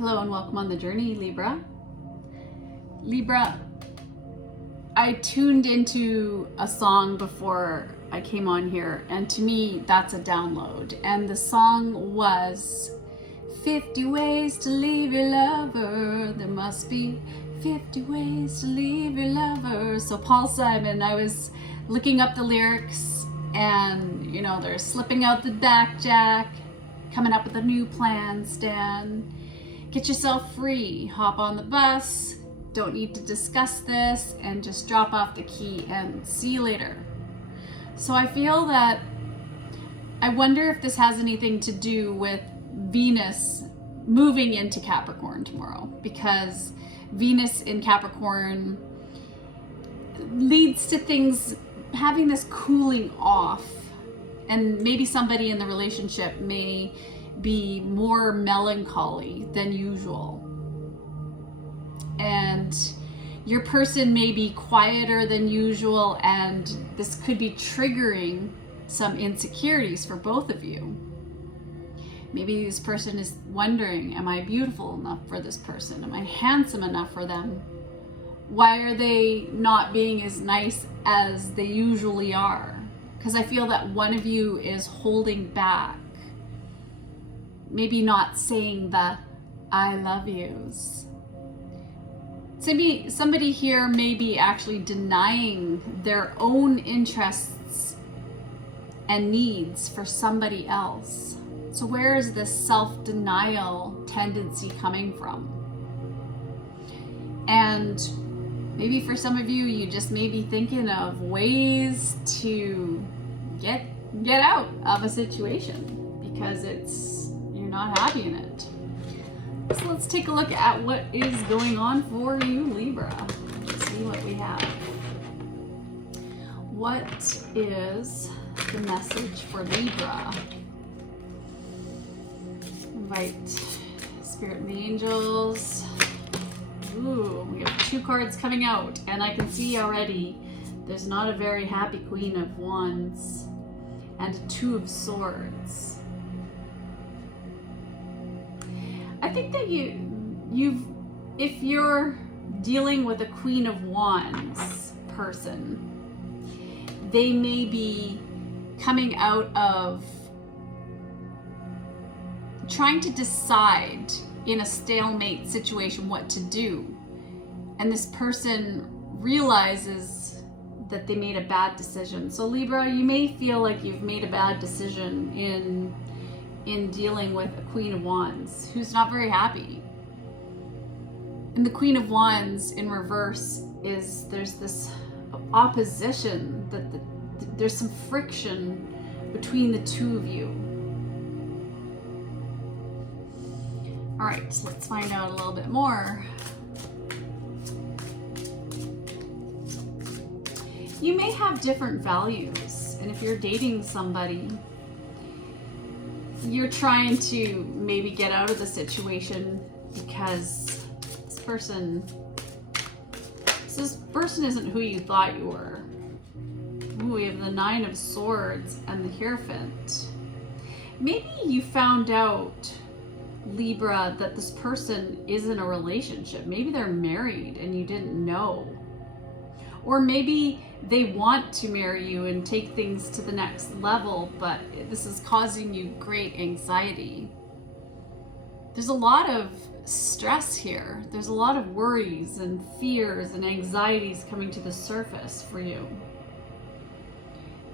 Hello and welcome on the journey, Libra. Libra, I tuned into a song before I came on here, and to me, that's a download. And the song was 50 ways to leave your lover. There must be 50 ways to leave your lover. So Paul Simon, I was looking up the lyrics, and they're slipping out the back jack, coming up with a new plan, Stan. Get yourself free, hop on the bus, don't need to discuss this, and just drop off the key and see you later. So I feel that, I wonder if this has anything to do with Venus moving into Capricorn tomorrow, because Venus in Capricorn leads to things having this cooling off, and maybe somebody in the relationship may be more melancholy than usual, and your person may be quieter than usual, and this could be triggering some insecurities for both of you. Maybe this person is wondering, am I beautiful enough for this person? Am I handsome enough for them? Why are they not being as nice as they usually are? Because I feel that one of you is holding back, maybe not saying the I love yous. Somebody here may be actually denying their own interests and needs for somebody else. So where is this self-denial tendency coming from? And maybe for some of you, you just may be thinking of ways to get out of a situation because you're not happy in it. So let's take a look at what is going on for you, Libra. Let's see what we have. What is the message for Libra? Invite Spirit and the Angels. Ooh, we have 2 cards coming out, and I can see already there's not a very happy Queen of Wands and a 2 of Swords. I think that if you're dealing with a Queen of Wands person, they may be coming out of trying to decide in a stalemate situation what to do, and this person realizes that they made a bad decision. So Libra, you may feel like you've made a bad decision in dealing with a Queen of Wands who's not very happy. And the Queen of Wands in reverse is there's this opposition, that there's some friction between the 2 of you. All right, so let's find out a little bit more. You may have different values, and if you're dating somebody, you're trying to maybe get out of the situation because this person isn't who you thought you were. Ooh, we have the 9 of Swords and the Hierophant. Maybe you found out, Libra, that this person is in a relationship. Maybe they're married and you didn't know. Or maybe they want to marry you and take things to the next level, but this is causing you great anxiety. There's a lot of stress here. There's a lot of worries and fears and anxieties coming to the surface for you.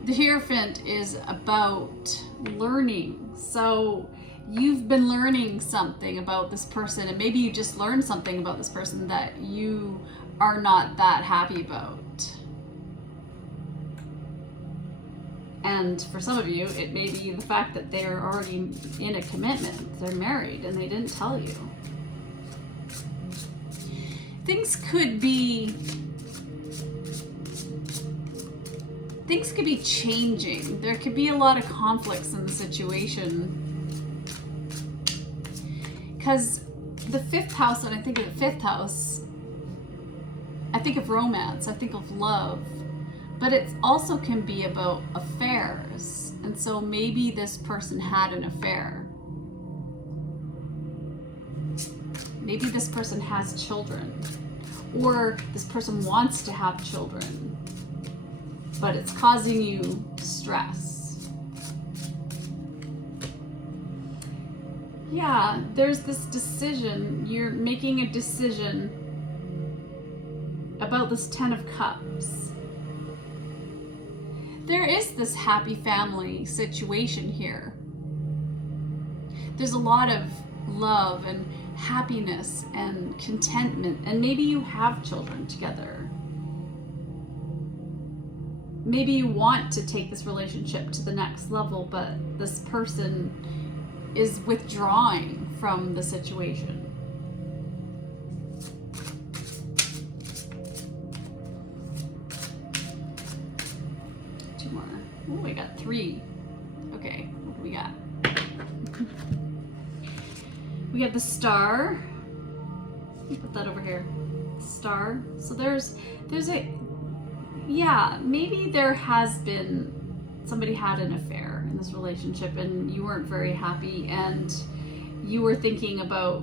The Hierophant is about learning. So you've been learning something about this person, and maybe you just learned something about this person that you are not that happy about. And for some of you, it may be the fact that they're already in a commitment. They're married and they didn't tell you. Things could be changing. There could be a lot of conflicts in the situation. Because the 5th house, when I think of the 5th house, I think of romance, I think of love, but it also can be about affairs. And so maybe this person had an affair. Maybe this person has children, or this person wants to have children, but it's causing you stress. Yeah, there's this decision. You're making a decision about this Ten of Cups. There is this happy family situation here. There's a lot of love and happiness and contentment, and maybe you have children together. Maybe you want to take this relationship to the next level, but this person is withdrawing from the situation. Two more. Oh, we got 3. Okay, what do we got? We have the Star. Put that over here. Star. So there's a, yeah, maybe there has been, somebody had an affair in this relationship and you weren't very happy, and you were thinking about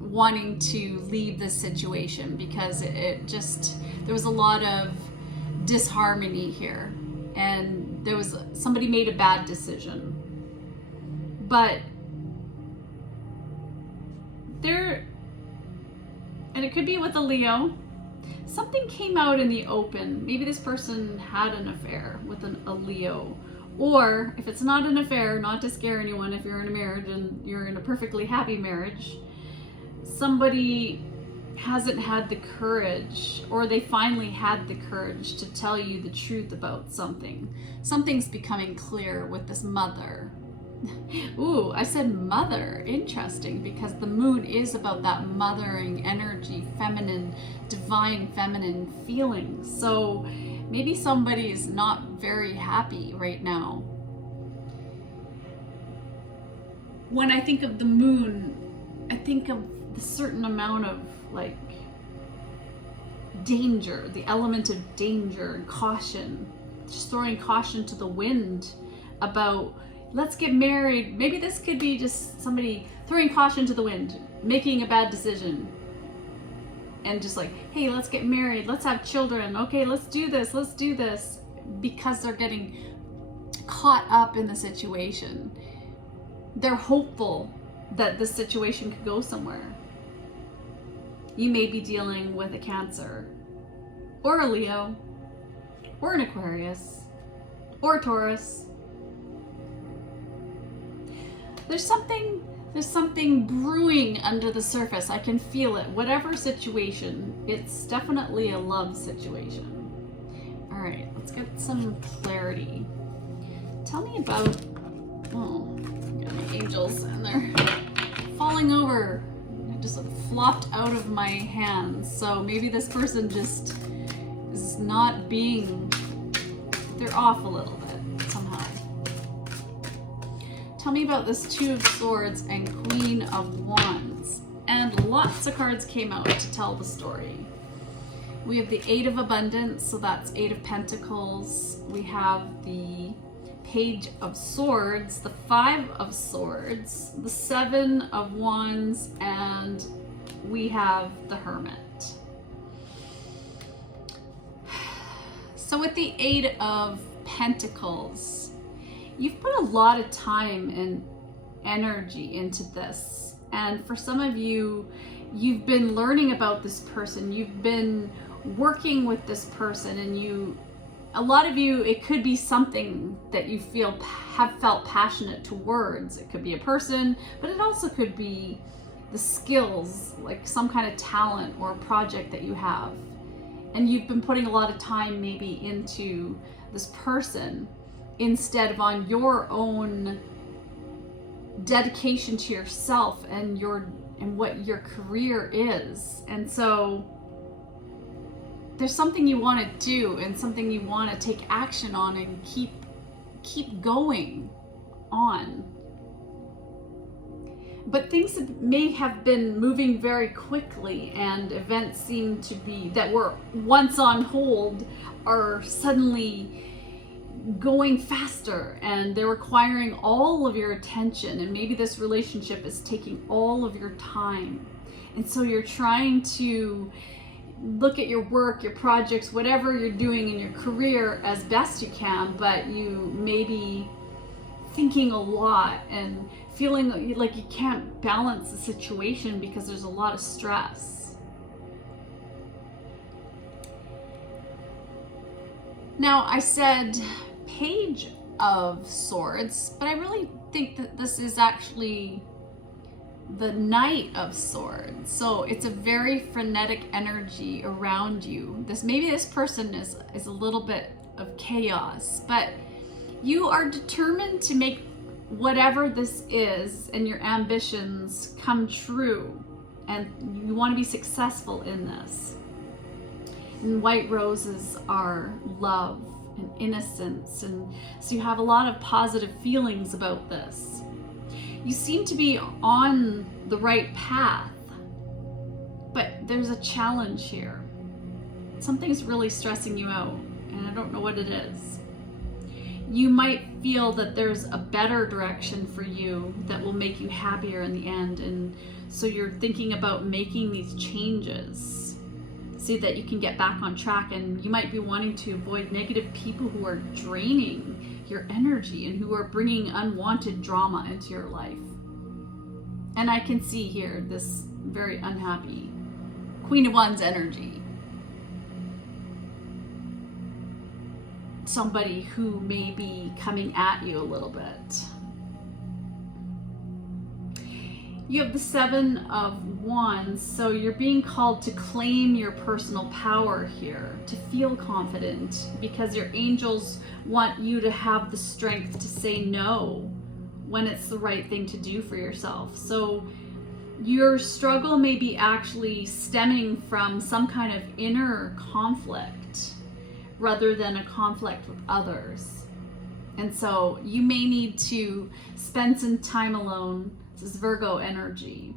wanting to leave this situation because it just, there was a lot of disharmony here, and there was, somebody made a bad decision. But there, and it could be with a Leo, something came out in the open. Maybe this person had an affair with a Leo. Or if it's not an affair, not to scare anyone, if you're in a marriage and you're in a perfectly happy marriage, somebody hasn't had the courage, or they finally had the courage to tell you the truth about something. Something's becoming clear with this Mother. Ooh, I said mother. Interesting, because the moon is about that mothering energy, feminine, divine feminine feelings. So maybe somebody is not very happy right now. When I think of the moon, I think of the certain amount of like danger, the element of danger and caution, just throwing caution to the wind about, let's get married. Maybe this could be just somebody throwing caution to the wind, making a bad decision, and just like, hey, let's get married, let's have children, okay, let's do this, because they're getting caught up in the situation. They're hopeful that this situation could go somewhere. You may be dealing with a Cancer, or a Leo, or an Aquarius, or a Taurus. There's something brewing under the surface. I can feel it. Whatever situation, it's definitely a love situation. All right, let's get some clarity. Tell me about, oh, I got my angels and they're falling over. They just flopped out of my hands. So maybe this person just is not being, they're off a little bit somehow. Tell me about this Two of Swords and Queen of Wands. And lots of cards came out to tell the story. We have the Eight of Abundance, so that's 8 of Pentacles. We have the Page of Swords, the 5 of Swords, the 7 of Wands, and we have the Hermit. So with the 8 of Pentacles, you've put a lot of time and energy into this. And for some of you, you've been learning about this person. You've been working with this person, and a lot of you, it could be something that you have felt passionate towards. It could be a person, but it also could be the skills, like some kind of talent or project that you have. And you've been putting a lot of time maybe into this person, instead of on your own dedication to yourself and what your career is. And so there's something you want to do and something you want to take action on and keep going on. But things may have been moving very quickly, and events seem to be, that were once on hold, are suddenly going faster and they're requiring all of your attention, and maybe this relationship is taking all of your time. And so you're trying to look at your work, your projects, whatever you're doing in your career as best you can, but you may be thinking a lot and feeling like you can't balance the situation because there's a lot of stress. Now, I said Page of Swords, but I really think that this is actually the Knight of Swords. So it's a very frenetic energy around you. Maybe this person is a little bit of chaos, but you are determined to make whatever this is and your ambitions come true, and you want to be successful in this. And white roses are love and innocence, and so you have a lot of positive feelings about this. You seem to be on the right path, but there's a challenge here. Something's really stressing you out, and I don't know what it is. You might feel that there's a better direction for you that will make you happier in the end, and so you're thinking about making these changes so that you can get back on track. And you might be wanting to avoid negative people who are draining your energy and who are bringing unwanted drama into your life. And I can see here this very unhappy Queen of Wands energy. Somebody who may be coming at you a little bit. You have the Seven of Wands, so you're being called to claim your personal power here, to feel confident, because your angels want you to have the strength to say no when it's the right thing to do for yourself. So your struggle may be actually stemming from some kind of inner conflict rather than a conflict with others. And so you may need to spend some time alone. This is Virgo energy.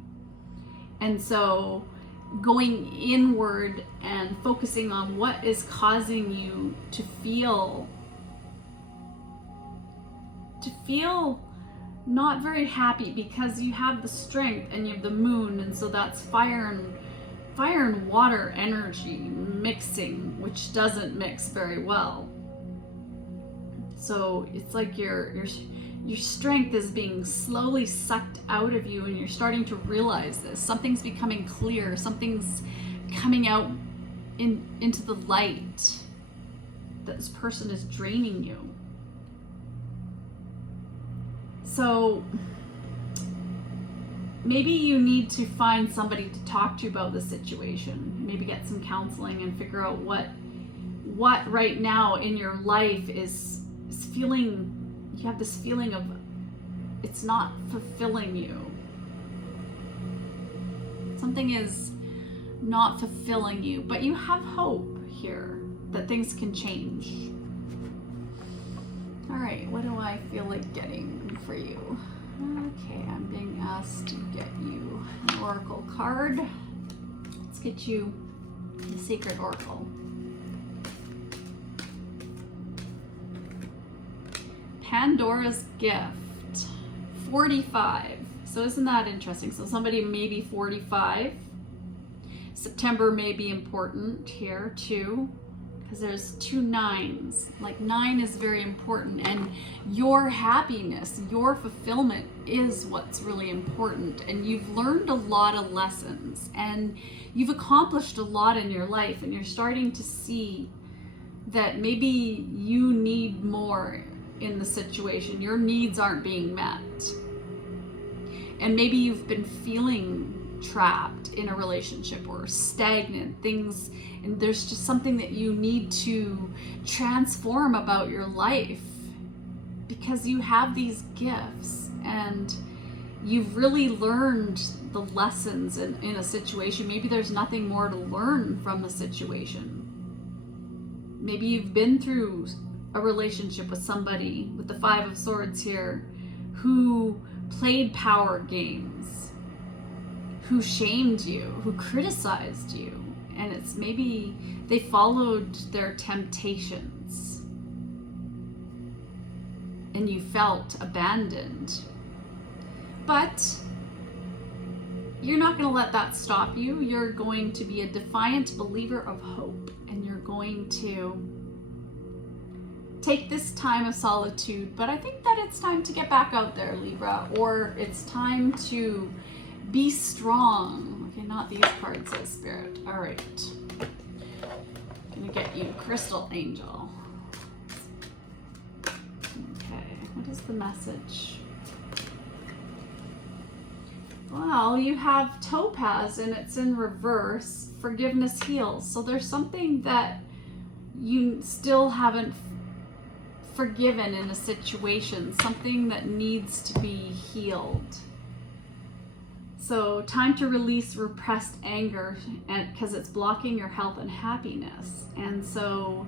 And so going inward and focusing on what is causing you to feel not very happy, because you have the strength and you have the moon, and so that's fire and water energy mixing, which doesn't mix very well. So it's like your strength is being slowly sucked out of you, and you're starting to realize this. Something's becoming clear. Something's coming out into the light. That this person is draining you. So maybe you need to find somebody to talk to about the situation. Maybe get some counseling and figure out what right now in your life is feeling. You have this feeling of it's not fulfilling you. Something is not fulfilling you, but you have hope here that things can change. All right, what do I feel like getting for you? Okay, I'm being asked to get you an oracle card. Let's get you the Sacred Oracle. Pandora's Gift, 45. So isn't that interesting? So somebody may be 45. September may be important here too, because there's 2 9s. Like 9 is very important, and your happiness, your fulfillment is what's really important. And you've learned a lot of lessons, and you've accomplished a lot in your life, and you're starting to see that maybe you need more in the situation. Your needs aren't being met. And maybe you've been feeling trapped in a relationship or stagnant things, and there's just something that you need to transform about your life, because you have these gifts and you've really learned the lessons in a situation. Maybe there's nothing more to learn from the situation. Maybe you've been through a relationship with somebody with the 5 of Swords here who played power games, who shamed you, who criticized you, and it's maybe they followed their temptations. and you felt abandoned. But you're not going to let that stop you. You're going to be a defiant believer of hope, and you're going to take this time of solitude. But I think that it's time to get back out there, Libra, or it's time to be strong. Okay, not these cards, says Spirit. All right. Gonna get you Crystal Angel. Okay, what is the message? Well, you have Topaz and it's in reverse. Forgiveness heals. So there's something that you still haven't forgiven in a situation, something that needs to be healed. So time to release repressed anger, and because it's blocking your health and happiness. And so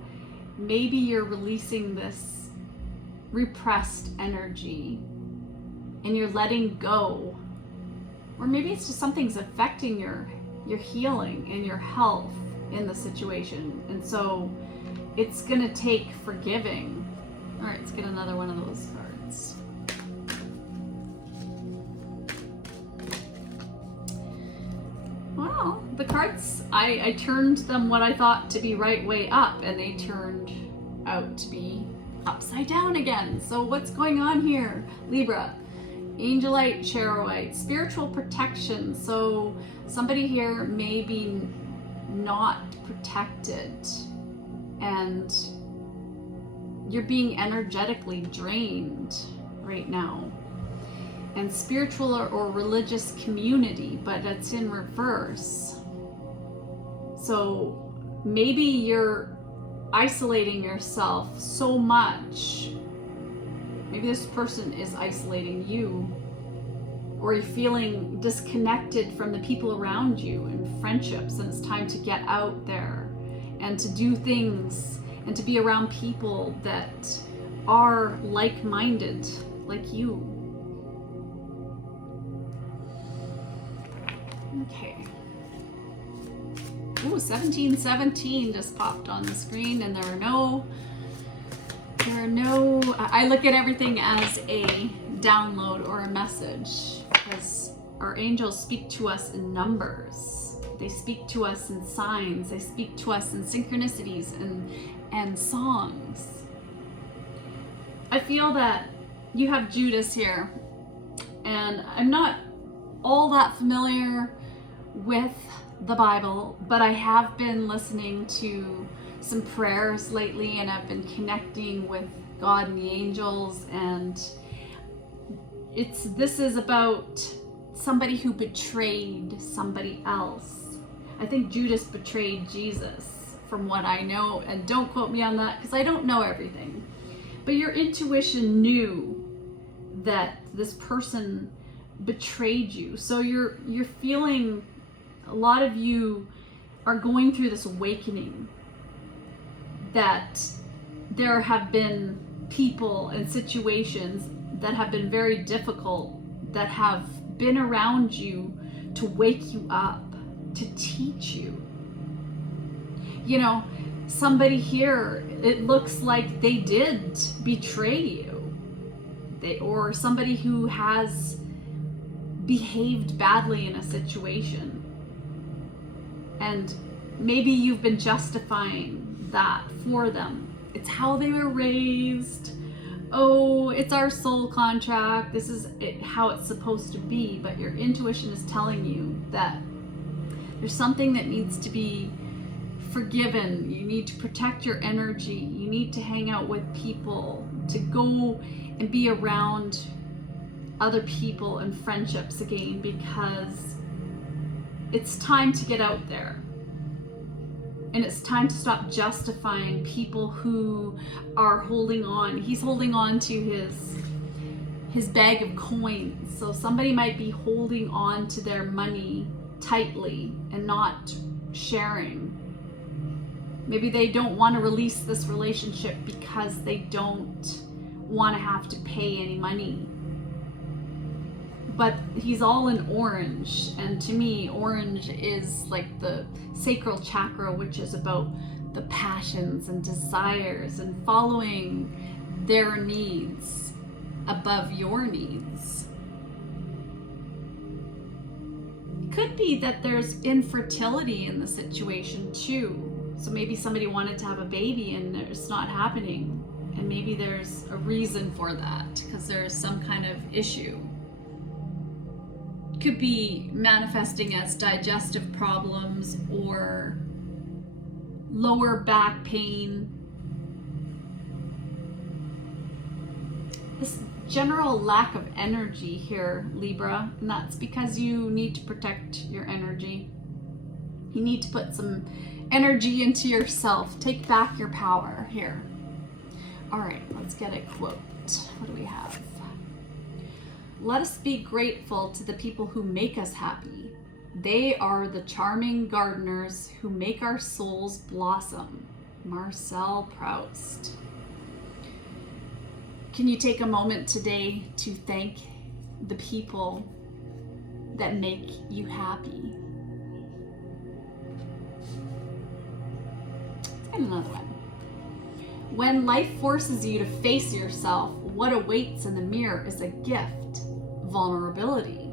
maybe you're releasing this repressed energy and you're letting go. Or maybe it's just something's affecting your healing and your health in the situation. And so it's gonna take forgiving. All right, let's get another one of those cards. Well, the cards, I turned them what I thought to be right way up, and they turned out to be upside down again. So what's going on here, Libra? Angelite, Cherowite, spiritual protection. So somebody here may be not protected, and you're being energetically drained right now. And spiritual or religious community, but it's in reverse. So maybe you're isolating yourself so much. Maybe this person is isolating you, or you're feeling disconnected from the people around you and friendships, and it's time to get out there and to do things and to be around people that are like-minded like you. Okay. Ooh, 1717 just popped on the screen, and there are no, I look at everything as a download or a message, because our angels speak to us in numbers. They speak to us in signs. They speak to us in synchronicities and songs. I feel that you have Judas here, and I'm not all that familiar with the Bible, but I have been listening to some prayers lately, and I've been connecting with God and the angels, and this is about somebody who betrayed somebody else. I think Judas betrayed Jesus, from what I know, and don't quote me on that because I don't know everything. But your intuition knew that this person betrayed you. So you're feeling, a lot of you are going through this awakening that there have been people and situations that have been very difficult, that have been around you to wake you up, to teach you. You know, somebody here, it looks like they did betray you. Or somebody who has behaved badly in a situation. And maybe you've been justifying that for them. It's how they were raised. Oh, it's our soul contract. This is how it's supposed to be. But your intuition is telling you that there's something that needs to be forgiven. You need to protect your energy. You need to hang out with people, to go and be around other people and friendships again, because it's time to get out there. And it's time to stop justifying people who are holding on. He's holding on to his bag of coins. So somebody might be holding on to their money tightly and not sharing. Maybe they don't want to release this relationship because they don't want to have to pay any money. But he's all in orange, and to me, orange is like the sacral chakra, which is about the passions and desires and following their needs. above your needs. It could be that there's infertility in the situation too. So maybe somebody wanted to have a baby and it's not happening. And maybe there's a reason for that because there's some kind of issue. It could be manifesting as digestive problems or lower back pain. This general lack of energy here, Libra, and that's because you need to protect your energy. You need to put some energy into yourself. Take back your power here. All right, let's get a quote. What do we have? Let us be grateful to the people who make us happy. They are the charming gardeners who make our souls blossom. Marcel Proust. Can you take a moment today to thank the people that make you happy? Let's get another one. When life forces you to face yourself, what awaits in the mirror is a gift, vulnerability.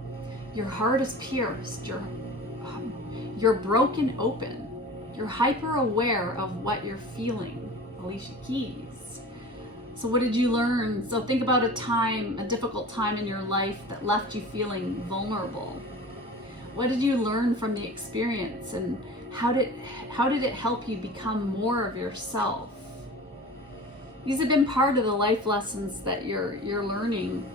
Your heart is pierced, you're broken open, you're hyper aware of what you're feeling. Alicia Keys. So what did you learn? So think about a difficult time in your life that left you feeling vulnerable. What did you learn from the experience, and how did it help you become more of yourself? These have been part of the life lessons that you're learning.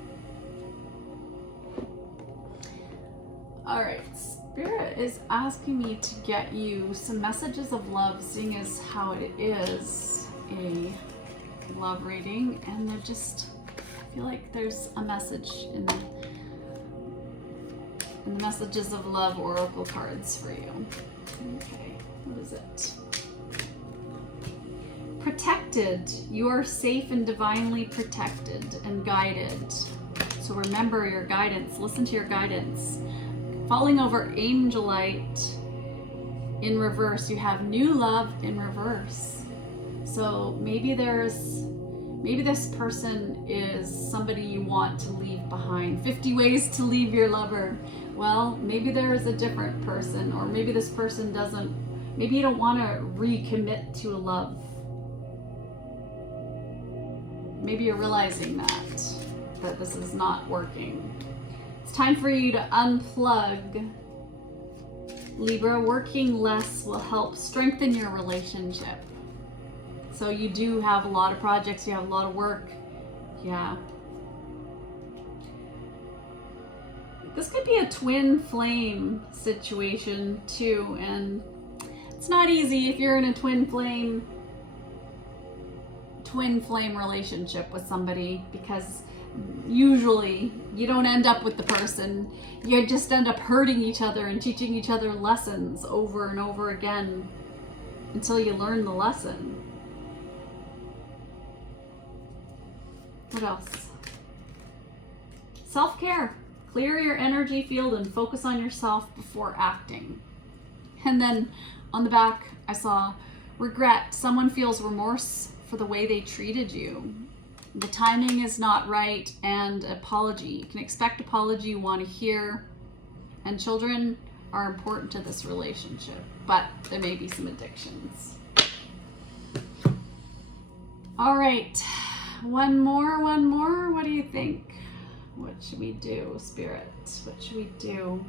All right, Spirit is asking me to get you some messages of love, seeing as how it is a love reading, and I feel like there's a message in the messages of love oracle cards for you. Okay, what is it? Protected. You are safe and divinely protected and guided. So remember your guidance. Listen to your guidance. Falling over angelite in reverse. You have new love in reverse. So maybe this person is somebody you want to leave behind. 50 ways to leave your lover. Well, maybe there is a different person, or maybe this person doesn't. Maybe you don't want to recommit to a love. Maybe you're realizing that this is not working. It's time for you to unplug. Libra, working less will help strengthen your relationship. So you do have a lot of projects, you have a lot of work. Yeah. This could be a twin flame situation too, and it's not easy if you're in a twin flame relationship with somebody, because usually you don't end up with the person, you just end up hurting each other and teaching each other lessons over and over again until you learn the lesson. What else? Self-care. Clear your energy field and focus on yourself before acting. And then on the back I saw regret. Someone feels remorse for the way they treated you. The timing is not right, and apology. You can expect apology you want to hear, and children are important to this relationship, but there may be some addictions. All right, one more. What do you think? What should we do, Spirit? What should we do?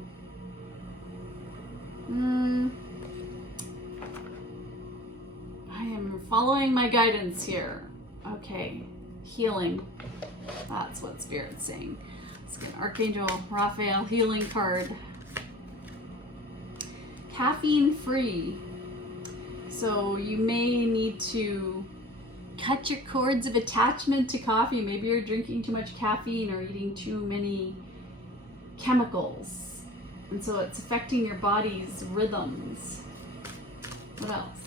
I am following my guidance here. Okay, healing. That's what Spirit's saying. Let's get Archangel Raphael healing card. Caffeine free. So you may need to cut your cords of attachment to coffee. Maybe you're drinking too much caffeine or eating too many chemicals, and so it's affecting your body's rhythms. What else?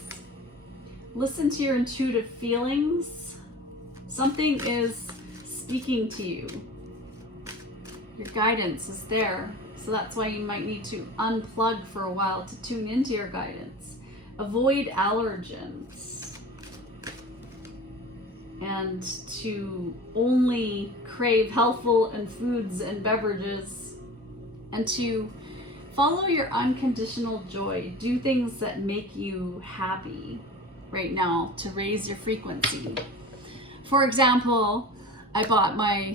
Listen to your intuitive feelings. Something is speaking to you. Your guidance is there. So that's why you might need to unplug for a while to tune into your guidance. Avoid allergens. and to only crave healthful and foods and beverages, and to follow your unconditional joy. Do things that make you happy right now to raise your frequency. For example, I got my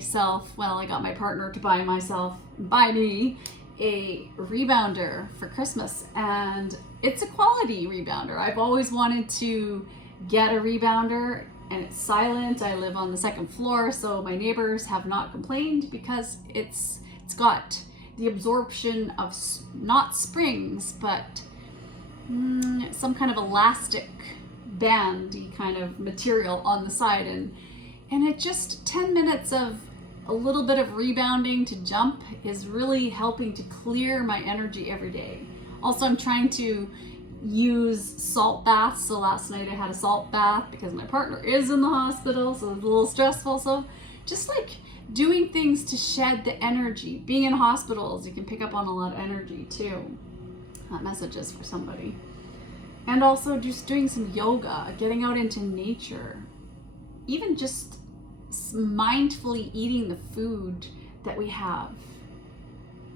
partner to buy me a rebounder for Christmas, and it's a quality rebounder. I've always wanted to get a rebounder, and it's silent. I live on the second floor, so my neighbors have not complained because it's got the absorption of not springs, but some kind of elastic bandy kind of material on the side, and it just 10 minutes of a little bit of rebounding to jump is really helping to clear my energy every day. Also, I'm trying to use salt baths. So last night I had a salt bath because my partner is in the hospital, so it's a little stressful. So just like doing things to shed the energy. Being in hospitals, you can pick up on a lot of energy too. That message is for somebody. And also just doing some yoga, getting out into nature, even just mindfully eating the food that we have,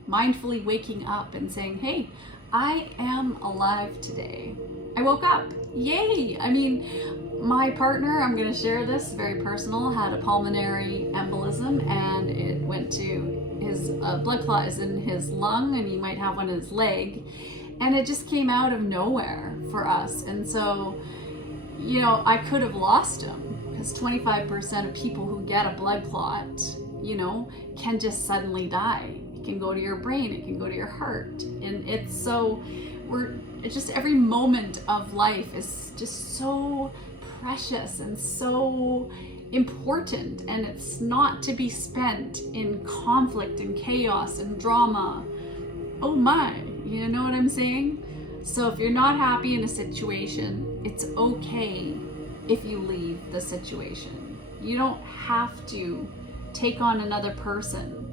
mindfully waking up and saying, hey, I am alive today. I woke up. Yay! I mean, my partner, I'm going to share this, very personal, had a pulmonary embolism, and it went to his blood clot is in his lung, and he might have one in his leg, and it just came out of nowhere for us. And so, you know, I could have lost him, because 25% of people who get a blood clot, you know, can just suddenly die. It can go to your brain, it can go to your heart, and it's just every moment of life is just so precious and so important, and it's not to be spent in conflict and chaos and drama. Oh my, you know what I'm saying? So if you're not happy in a situation, it's okay if you leave the situation. You don't have to take on another person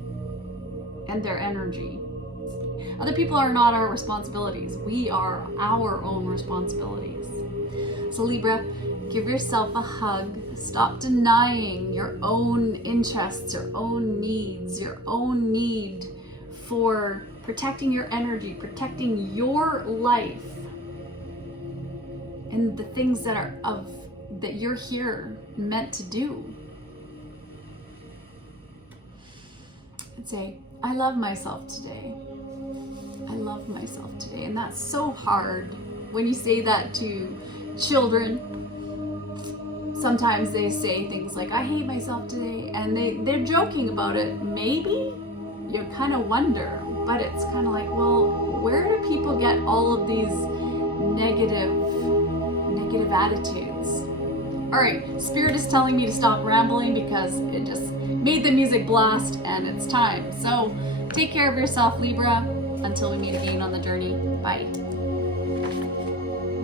and their energy. Other people are not our responsibilities. We are our own responsibilities. So Libra, give yourself a hug. Stop denying your own interests, your own needs, your own need for protecting your energy, protecting your life, and the things that you're here meant to do. And say, I love myself today. I love myself today. And that's so hard when you say that to children. Sometimes they say things like, I hate myself today, and they're joking about it. Maybe you kind of wonder, but it's kind of like, well, where do people get all of these negative attitudes? All right, Spirit is telling me to stop rambling because it just made the music blast and it's time. So take care of yourself, Libra. Until we meet again on the journey. Bye.